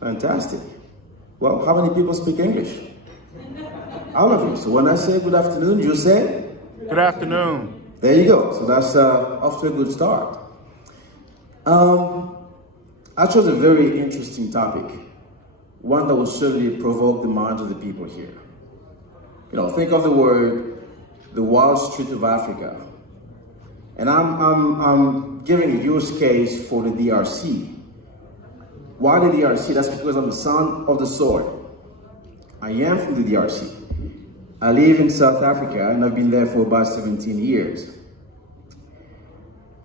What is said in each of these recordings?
Fantastic. Well, how many people speak English? All of you. So when I say good afternoon, you say? Good afternoon. There you go. So that's off to a good start. I chose a very interesting topic, one that will certainly provoke the minds of the people here. You know, think of the word, the Wallstreet of Africa. And I'm giving a use case for the DRC. Why the DRC? That's because I'm the son of the soil. I am from the DRC. I live in South Africa and I've been there for about 17 years.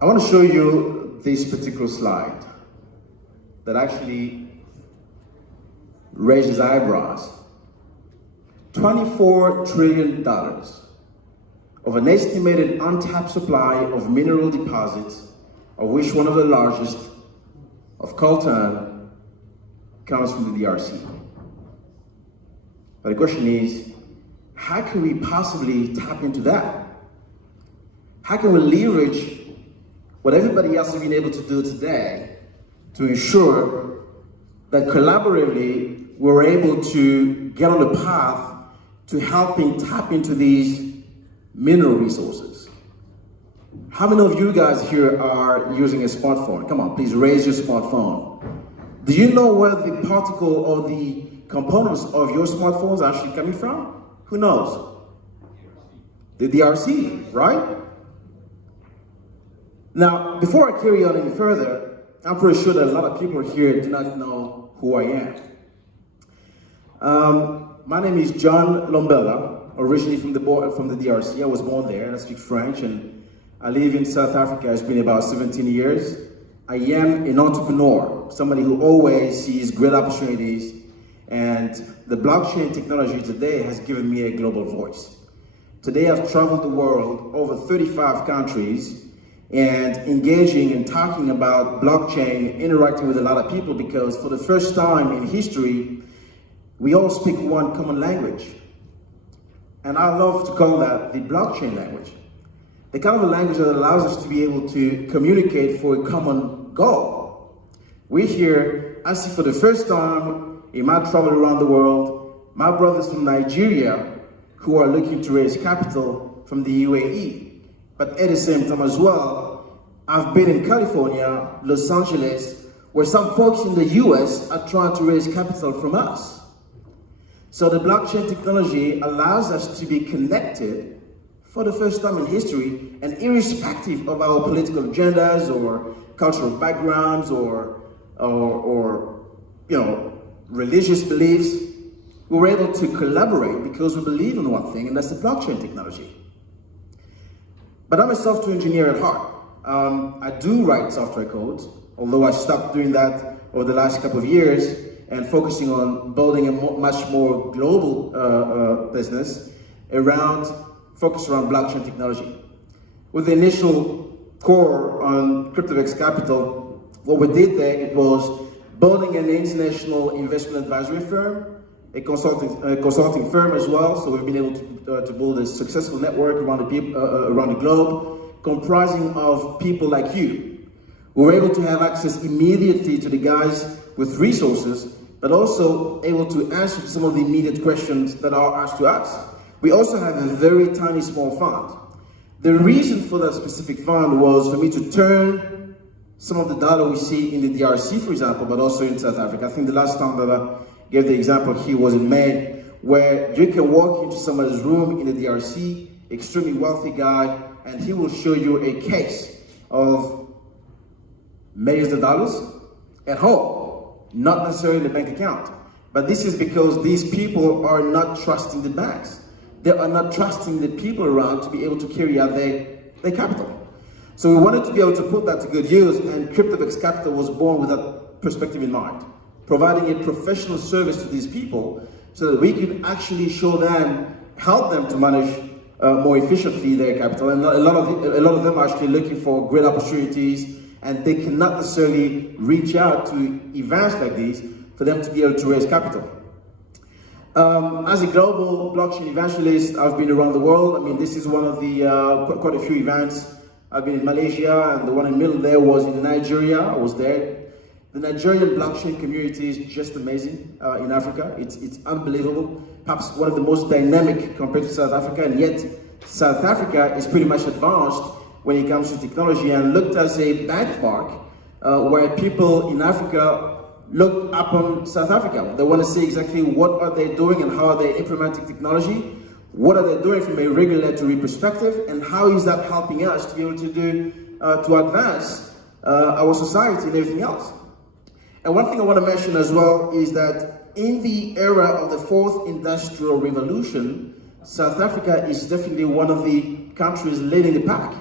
I want to show you this particular slide that actually raises eyebrows. $24 trillion of an estimated untapped supply of mineral deposits, of which one of the largest, of coltan, comes from the DRC. But the question is, how can we possibly tap into that? How can we leverage what everybody else has been able to do today to ensure that collaboratively we're able to get on the path to helping tap into these mineral resources? How many of you guys here are using a smartphone? Come on, please raise your smartphone. Do you know where the particle or the components of your smartphones are actually coming from? Who knows? The DRC, right? Now, before I carry on any further, I'm pretty sure that a lot of people here do not know who I am. My name is John Lombela, originally from the DRC. I was born there and I speak French, and I live in South Africa. It's been about 17 years. I am an entrepreneur, somebody who always sees great opportunities, and the blockchain technology today has given me a global voice. Today I've traveled the world, over 35 countries, and engaging and talking about blockchain, interacting with a lot of people, because for the first time in history, we all speak one common language. And I love to call that the blockchain language. The kind of a language that allows us to be able to communicate for a common goal. We here, I see for the first time in my travel around the world, my brothers from Nigeria who are looking to raise capital from the UAE. But at the same time as well, I've been in California, Los Angeles, where some folks in the US are trying to raise capital from us. So the blockchain technology allows us to be connected for the first time in history, and irrespective of our political agendas or cultural backgrounds or you know, religious beliefs, we were able to collaborate because we believe in one thing, and that's the blockchain technology. But I'm a software engineer at heart. I do write software code, although I stopped doing that over the last couple of years and focusing on building a much more global business focused around blockchain technology. With the initial core on Innovecs Capital, what we did there, it was building an international investment advisory firm, a consulting firm as well. So we've been able to build a successful network around the globe, comprising of people like you. We were able to have access immediately to the guys with resources, but also able to answer some of the immediate questions that are asked to us. We also have a very tiny small fund. The reason for that specific fund was for me to turn some of the data we see in the DRC, for example, but also in South Africa. I think the last time that I gave the example here was in May, where you can walk into somebody's room in the DRC, extremely wealthy guy, and he will show you a case of millions of dollars at home, not necessarily in the bank account. But this is because these people are not trusting the banks. They are not trusting the people around to be able to carry out their capital. So we wanted to be able to put that to good use, and Innovecs Capital was born with that perspective in mind, providing a professional service to these people so that we could actually show them, help them to manage more efficiently their capital. And a lot of them are actually looking for great opportunities, and they cannot necessarily reach out to events like these for them to be able to raise capital. As a global blockchain evangelist, I've been around the world. I mean, this is one of the quite a few events. I've been in Malaysia, and the one in the middle there was in Nigeria. I was there. The Nigerian blockchain community is just amazing in Africa. It's unbelievable. Perhaps one of the most dynamic compared to South Africa, and yet South Africa is pretty much advanced when it comes to technology and looked as a benchmark where people in Africa look upon South Africa. They want to see exactly what are they doing and how are they implementing technology, what are they doing from a regulatory perspective, and how is that helping us to be able to do, to advance our society and everything else. And one thing I want to mention as well is that in the era of the fourth industrial revolution, South Africa is definitely one of the countries leading the pack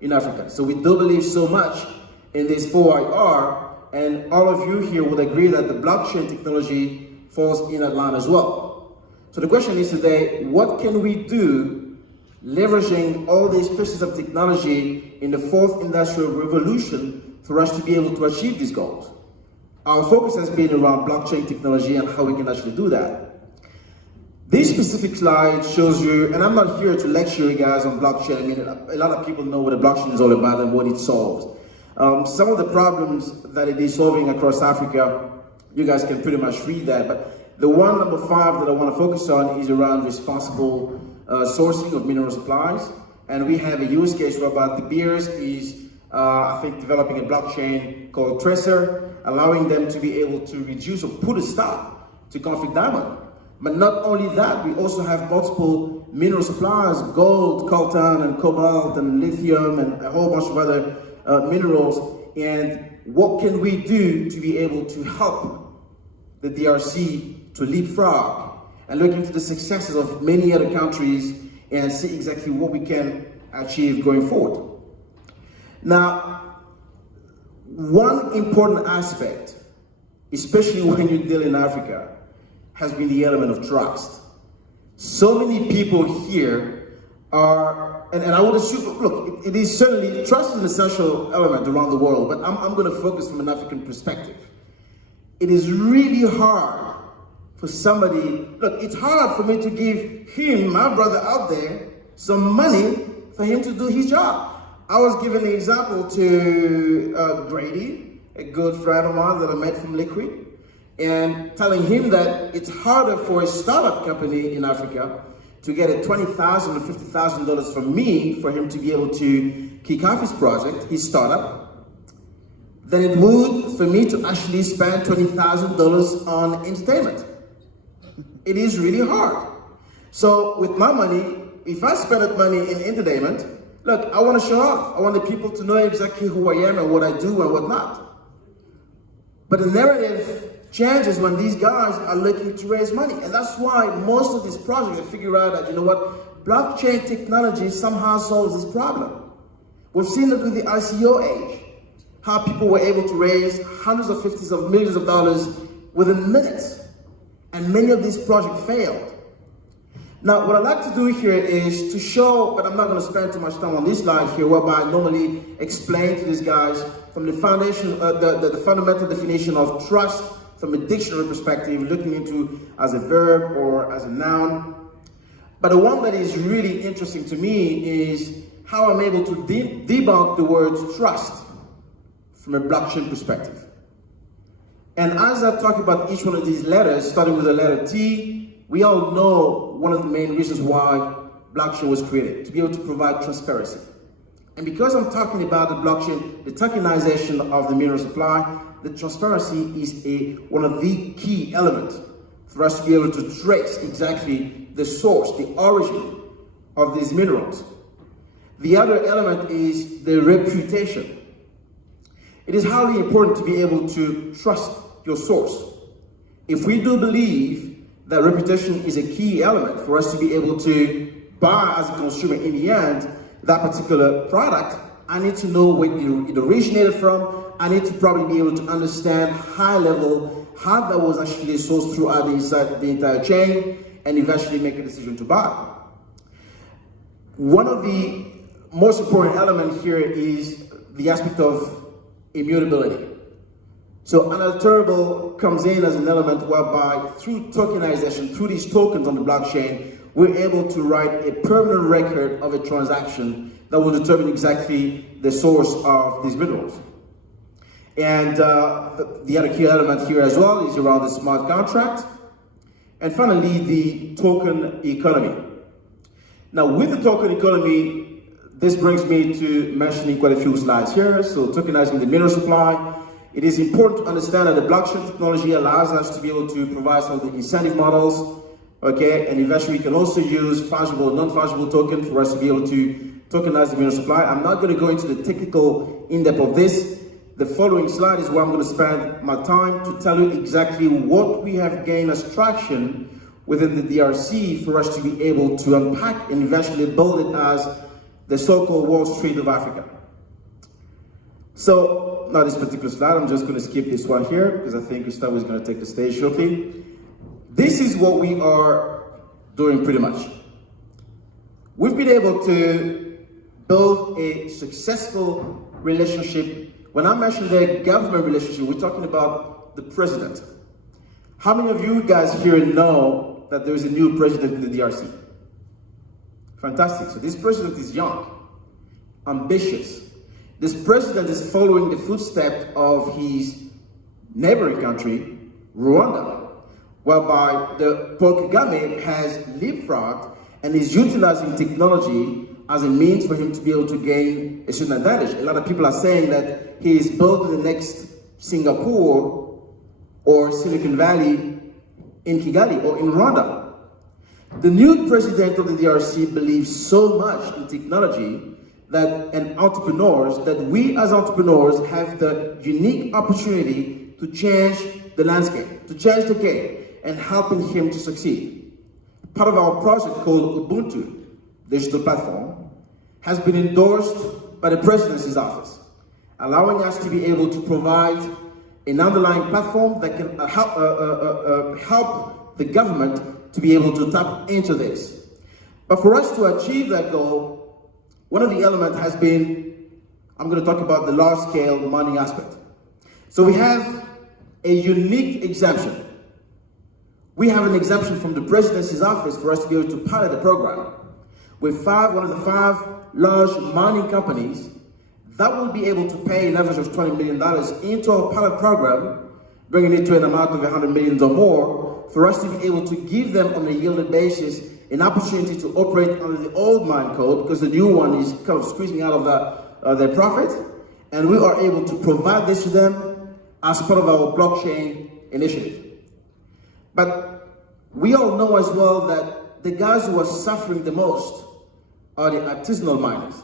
in Africa. So we do believe so much in this 4IR, and all of you here would agree that the blockchain technology falls in that line as well. So the question is today, what can we do leveraging all these pieces of technology in the fourth industrial revolution for us to be able to achieve these goals? Our focus has been around blockchain technology and how we can actually do that. This specific slide shows you, and I'm not here to lecture you guys on blockchain. I mean, a lot of people know what a blockchain is all about and what it solves. Some of the problems that it is solving across Africa, you guys can pretty much read that, but the one number 5 that I want to focus on is around responsible sourcing of mineral supplies. And we have a use case whereby De Beers is, I think, developing a blockchain called Tracer, allowing them to be able to reduce or put a stop to conflict diamond. But not only that, we also have multiple mineral supplies, gold, coltan, and cobalt, and lithium, and a whole bunch of other minerals. And what can we do to be able to help the DRC to leapfrog and look into the successes of many other countries and see exactly what we can achieve going forward? Now, one important aspect, especially when you deal in Africa, has been the element of trust. So many people here are, and I would assume, look, it is certainly, trust is an essential element around the world, but I'm going to focus from an African perspective. It is really hard for somebody, look, it's hard for me to give him, my brother out there, some money for him to do his job. I was giving an example to Grady, a good friend of mine that I met from Liquid, and telling him that it's harder for a startup company in Africa to get a $20,000 or $50,000 from me for him to be able to kick off his project, his startup, than it would for me to actually spend $20,000 on entertainment. It is really hard. So with my money, if I spend that money in entertainment, look, I want to show off. I want the people to know exactly who I am and what I do and what not. But the narrative changes when these guys are looking to raise money. And that's why most of these projects, they figure out that, you know what, blockchain technology somehow solves this problem. We've seen it with the ICO age, how people were able to raise hundreds of fifties of millions of dollars within minutes. And many of these projects failed. Now, what I'd like to do here is to show, but I'm not going to spend too much time on this slide here, whereby I normally explain to these guys from the foundation, the fundamental definition of trust from a dictionary perspective, looking into as a verb or as a noun. But the one that is really interesting to me is how I'm able to debunk the word trust from a blockchain perspective. And as I talk about each one of these letters, starting with the letter T, we all know one of the main reasons why blockchain was created, to be able to provide transparency. And because I'm talking about the blockchain, the tokenization of the mineral supply, the transparency is one of the key elements for us to be able to trace exactly the source, the origin of these minerals. The other element is the reputation. It is highly important to be able to trust your source. If we do believe that reputation is a key element for us to be able to buy as a consumer in the end that particular product, I need to know where it originated from. I need to probably be able to understand high level how that was actually sourced throughout the entire chain and eventually make a decision to buy. One of the most important elements here is the aspect of immutability. So unalterable comes in as an element whereby through tokenization, through these tokens on the blockchain, we're able to write a permanent record of a transaction that will determine exactly the source of these minerals. And the other key element here as well is around the smart contract. And finally, the token economy. Now, with the token economy, this brings me to mentioning quite a few slides here. So, tokenizing the mineral supply. It is important to understand that the blockchain technology allows us to be able to provide some of the incentive models, okay? And eventually we can also use fungible and non-fungible token for us to be able to tokenize the mineral supply. I'm not going to go into the technical in-depth of this. The following slide is where I'm going to spend my time to tell you exactly what we have gained as traction within the DRC for us to be able to unpack and eventually build it as the so-called Wall Street of Africa. So, not this particular slide, I'm just going to skip this one here because I think Gustavo is going to take the stage shortly. This is what we are doing pretty much. We've been able to build a successful relationship. When I mention the government relationship, we're talking about the president. How many of you guys here know that there is a new president in the DRC? Fantastic. So this president is young, ambitious. This president is following the footsteps of his neighboring country, Rwanda, whereby the Paul Kagame has leapfrogged and is utilizing technology as a means for him to be able to gain a certain advantage. A lot of people are saying that he is building the next Singapore or Silicon Valley in Kigali or in Rwanda. The new president of the DRC believes so much in technology and entrepreneurs that we as entrepreneurs have the unique opportunity to change the landscape, to change the game, and helping him to succeed. Part of our project called Ubuntu digital platform has been endorsed by the presidency's office, allowing us to be able to provide an underlying platform that can help the government to be able to tap into this. But for us to achieve that goal, one of the elements has been, I'm going to talk about the large-scale mining aspect. So we have a unique exemption. We have an exemption from the presidency's office for us to be able to pilot the program with one of the 5 large mining companies that will be able to pay an average of $20 million into our pilot program, bringing it to an amount of $100 million or more, for us to be able to give them on a yielded basis an opportunity to operate under the old mine code, because the new one is kind of squeezing out of their profit, and we are able to provide this to them as part of our blockchain initiative. But we all know as well that the guys who are suffering the most are the artisanal miners.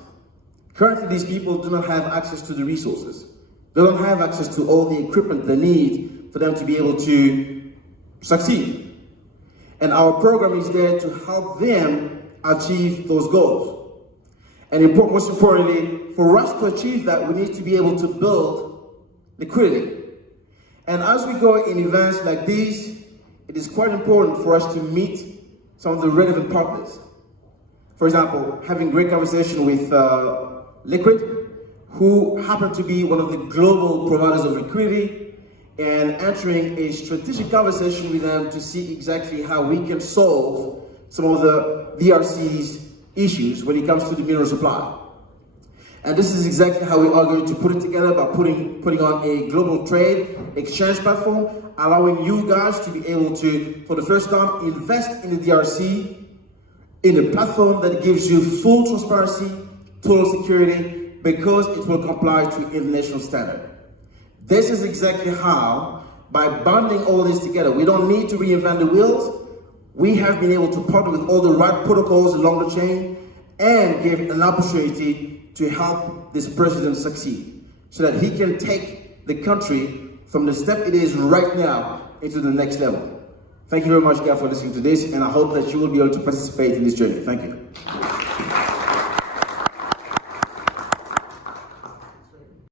Currently, these people do not have access to the resources. They don't have access to all the equipment they need for them to be able to succeed. And our program is there to help them achieve those goals. And most importantly, for us to achieve that, we need to be able to build liquidity. And as we go in events like these, it is quite important for us to meet some of the relevant partners. For example, having great conversation with Liquid, who happen to be one of the global providers of liquidity, and entering a strategic conversation with them to see exactly how we can solve some of the DRC's issues when it comes to the mineral supply. And this is exactly how we are going to put it together, by putting on a global trade exchange platform, allowing you guys to be able to, for the first time, invest in the DRC in a platform that gives you full transparency, total security, because it will comply to international standard. This is exactly how, by bundling all this together, we don't need to reinvent the wheels. We have been able to partner with all the right protocols along the chain and give an opportunity to help this president succeed, so that he can take the country from the step it is right now into the next level. Thank you very much, guys, for listening to this, and I hope that you will be able to participate in this journey. Thank you.